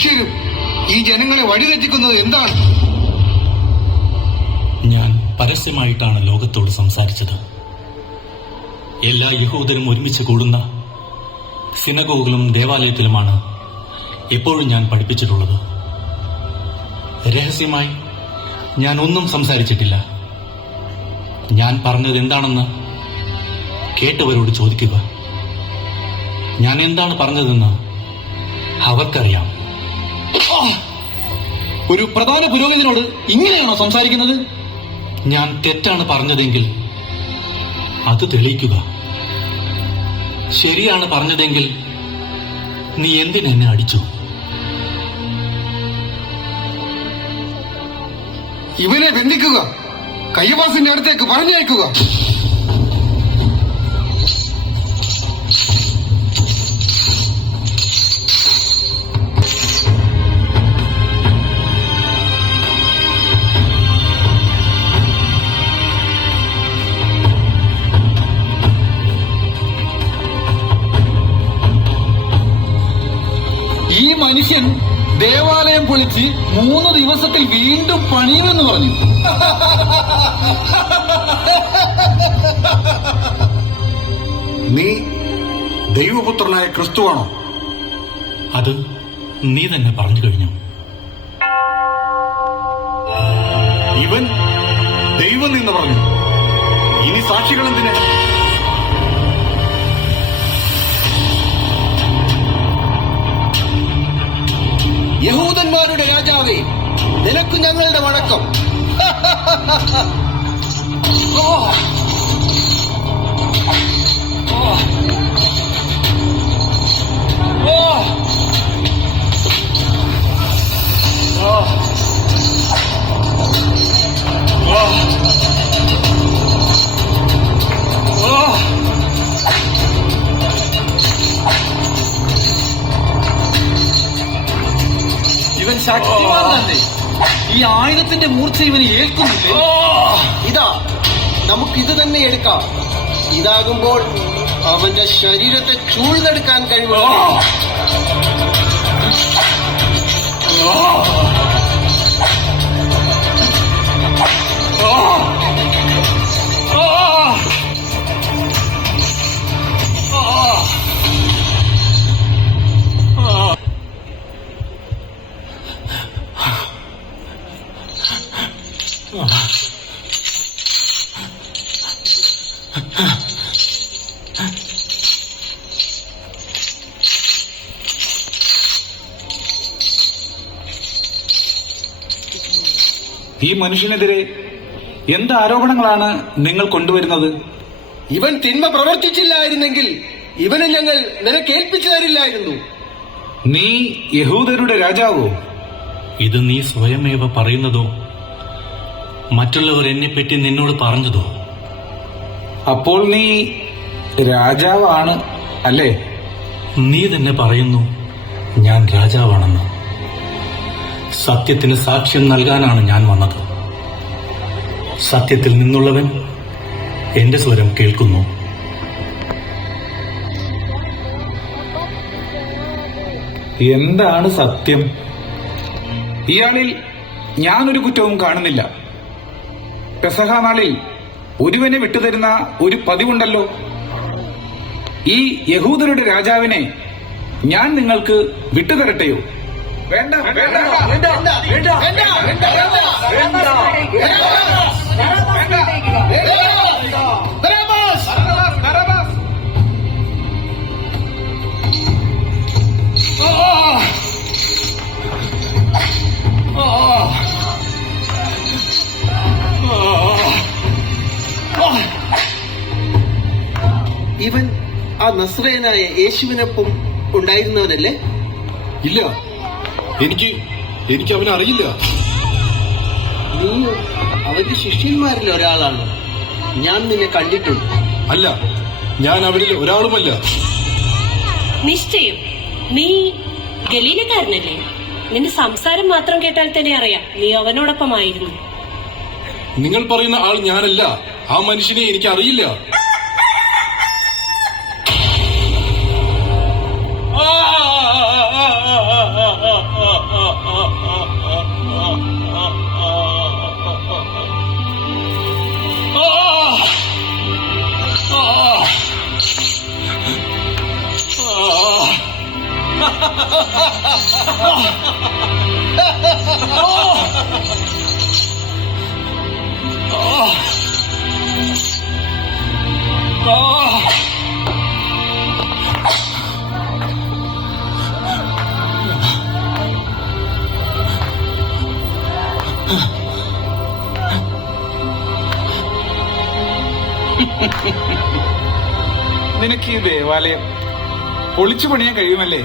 ശിഷ്യരും ഈ ജനങ്ങളെ വഴിതെറ്റിക്കുന്നത് എന്താണ്? ഞാൻ പരസ്യമായിട്ടാണ് ലോകത്തോട് സംസാരിച്ചത്. എല്ലാ യഹൂദരും ഒരുമിച്ച് കൂടുന്ന സിനഗോഗിലും ദേവാലയത്തിലുമാണ് എപ്പോഴും ഞാൻ പഠിപ്പിച്ചിട്ടുള്ളത്. രഹസ്യമായി ഞാൻ ഒന്നും സംസാരിച്ചിട്ടില്ല. ഞാൻ പറഞ്ഞത് എന്താണെന്ന് കേട്ടവരോട് ചോദിക്കുക. ഞാൻ എന്താണ് പറഞ്ഞതെന്ന് അവർക്കറിയാം. ഒരു പ്രധാന പുരോഹിതനോട് ഇങ്ങനെയാണോ സംസാരിക്കുന്നത്? ഞാൻ തെറ്റാണ് പറഞ്ഞതെങ്കിൽ അത് തെളിയിക്കുക. ശരിയാണ് പറഞ്ഞതെങ്കിൽ നീ എന്തിനെന്നെ അടിച്ചു? ഇവനെ ബന്ധിക്കുക, കയ്യവാസിന്റെ അടുത്തേക്ക് പറഞ്ഞയക്കുക. ഈ മനുഷ്യൻ ദേവാലയം പൊളിച്ച് 3 ദിവസത്തിൽ വീണ്ടും പണിയുമെന്ന് പറഞ്ഞു. നീ ദൈവപുത്രനായ ക്രിസ്തുവാണോ? അത് നീ തന്നെ പറഞ്ഞു കഴിഞ്ഞു. ഇവൻ ദൈവം എന്ന് പറഞ്ഞു. ഇനി സാക്ഷികൾ എന്തിന്? യഹൂദന്മാരുടെ രാജാവേ, നിനക്ക് ഞങ്ങളുടെ വണക്കം. ഇവൻ ശക്തിമാൻ തന്നെ. ഈ ആയുധത്തിന്റെ മൂർച്ച ഇവന് ഏൽക്കുന്നില്ലേ? ഇതാ, നമുക്കിത് തന്നെ എടുക്കാം. ഇതാകുമ്പോൾ അവന്റെ ശരീരത്തെ ചൂഴ്ന്നെടുക്കാൻ കഴിയും. ഈ മനുഷ്യനെതിരെ എന്ത് ആരോപണങ്ങളാണ് നിങ്ങൾ കൊണ്ടുവരുന്നത്? ഇവൻ തിന്മ പ്രവർത്തിച്ചില്ലായിരുന്നെങ്കിൽ ഇവനെ ഞങ്ങൾ നിനക്കേൽപ്പിച്ചു തരില്ലായിരുന്നു. നീ യഹൂദരുടെ രാജാവോ? ഇത് നീ സ്വയമേവ പറയുന്നതോ മറ്റുള്ളവർ എന്നെപ്പറ്റി നിന്നോട് പറഞ്ഞതോ? അപ്പോൾ നീ രാജാവാണ് അല്ലേ? നീ തന്നെ പറയുന്നു ഞാൻ രാജാവാണെന്ന്. സത്യത്തിന് സാക്ഷ്യം നൽകാനാണ് ഞാൻ വന്നത്. സത്യത്തിൽ നിന്നുള്ളവൻ എന്റെ സ്വരം കേൾക്കുന്നു. എന്താണ് സത്യം? ഇയാളിൽ ഞാനൊരു കുറ്റവും കാണുന്നില്ല. പെസഹ നാളിൽ ഒരുവനെ വിട്ടുതരുന്ന ഒരു പതിവുണ്ടല്ലോ. ഈ യഹൂദരുടെ രാജാവിനെ ഞാൻ നിങ്ങൾക്ക് വിട്ടുതരട്ടെയോ? വേണ്ട, വേണ്ട, വേണ്ട, വേണ്ട, വേണ്ട, വേണ്ട, വേണ്ട, ഇവൻ ആ നസ്രയനായ യേശുവിനൊപ്പം ഉണ്ടായിരുന്നവനല്ലേ? ഇല്ല, എനിക്ക് അവനെ അറിയില്ല. നീ അവന്റെ ശിഷ്യന്മാരിൽ ഒരാളാണ്. ഞാൻ നിന്നെ കണ്ടിട്ടുണ്ട്. അല്ല, ഞാൻ അവരിൽ ഒരാളുമല്ല. നിശ്ചയം നീ ഗലീലക്കാരനല്ലേ? നിന്റെ സംസാരം മാത്രം കേട്ടാൽ തന്നെ അറിയാം നീ അവനോടൊപ്പമായിരുന്നു. നിങ്ങൾ പറയുന്ന ആൾ ഞാനല്ല. ആ മനുഷ്യനെ എനിക്ക് അറിയില്ല. നിനക്ക് ഈ ദേവാലയം പൊളിച്ചു പണിയാൻ കഴിയുമല്ലേ?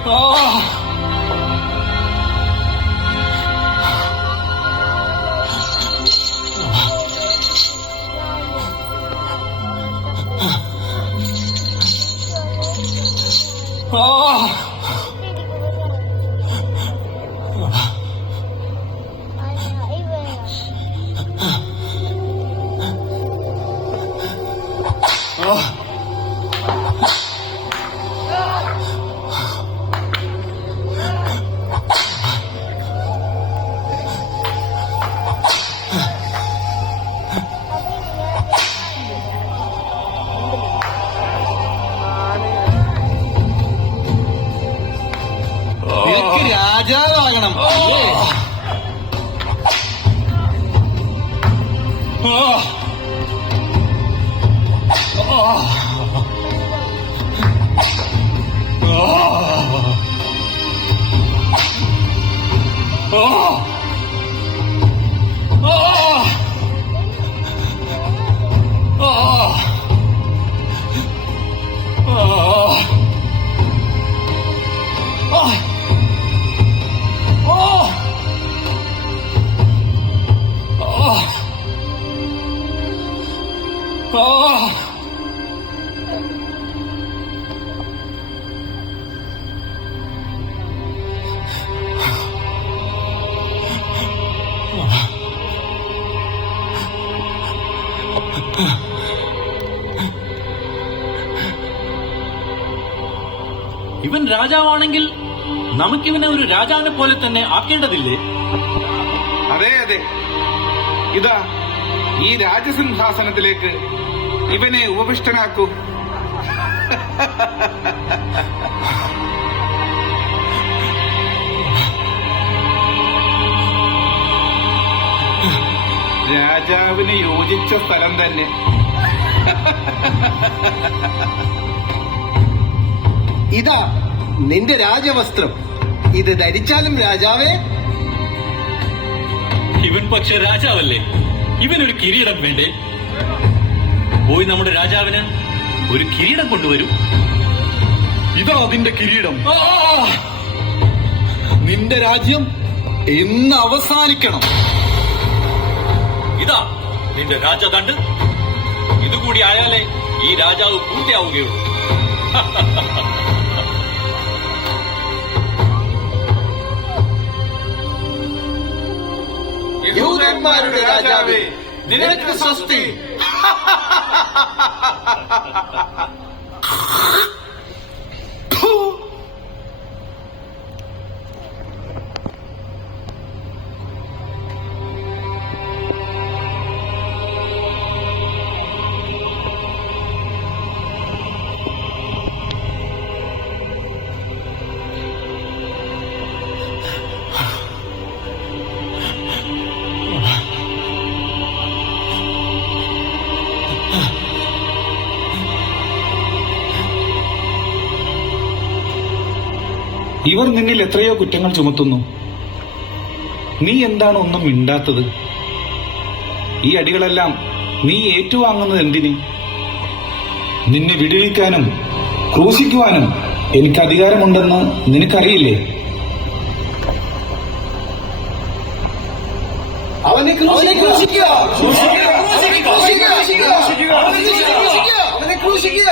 നിനക്ക് രാജാവാകണം അല്ലേ? ഇവൻ രാജാവാണെങ്കിൽ നമുക്കിവനെ ഒരു രാജാവിനെ പോലെ തന്നെ ആക്കേണ്ടതില്ലേ? അതെ അതെ, ഇതാ ഈ രാജസിംഹാസനത്തിലേക്ക് ഇവനെ ഉപവിഷ്ടനാക്കൂ. രാജാവിന് യോജിച്ച സ്ഥലം തന്നെ. ഇതാ നിന്റെ രാജവസ്ത്രം. ഇത് ധരിച്ചാലും രാജാവേ. ഇവൻ പക്ഷെ രാജാവല്ലേ, ഇവനൊരു കിരീടം വേണ്ടേ? പോയി നമ്മുടെ രാജാവിന് ഒരു കിരീടം കൊണ്ടുവരൂ. ഇതാ അതിന്റെ കിരീടം. നിന്റെ രാജ്യം എന്ന് അവസാനിക്കണം. ഇതാ നിന്റെ രാജദണ്ഡ്. ഇതുകൂടി ആയാലേ ഈ രാജാവ് പൂർത്തിയാവുകയുള്ളൂ. യഹൂദന്മാരുടെ രാജാവേ, നിനക്ക് സ്വസ്തി. ഇവർ നിന്നിൽ എത്രയോ കുറ്റങ്ങൾ ചുമത്തുന്നു. നീ എന്താണ് ഒന്നും മിണ്ടാത്തത്? ഈ അടികളെല്ലാം നീ ഏറ്റുവാങ്ങുന്നത് എന്തിന്? നിന്നെ വിടുവിക്കാനും ക്രൂശിക്കുവാനും എനിക്ക് അധികാരമുണ്ടെന്ന് നിനക്കറിയില്ലേ? അവനെ ക്രൂശിക്കുക. അവനെ ക്രൂശിക്കുക.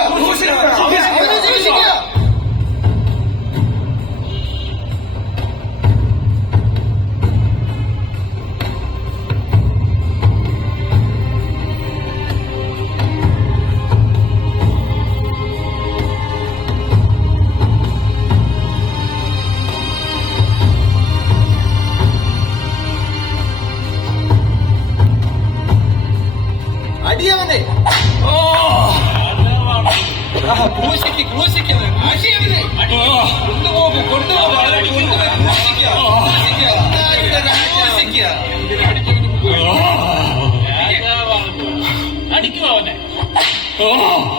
അടിയവനെ. അടിക്കുക അവനെ. Oh!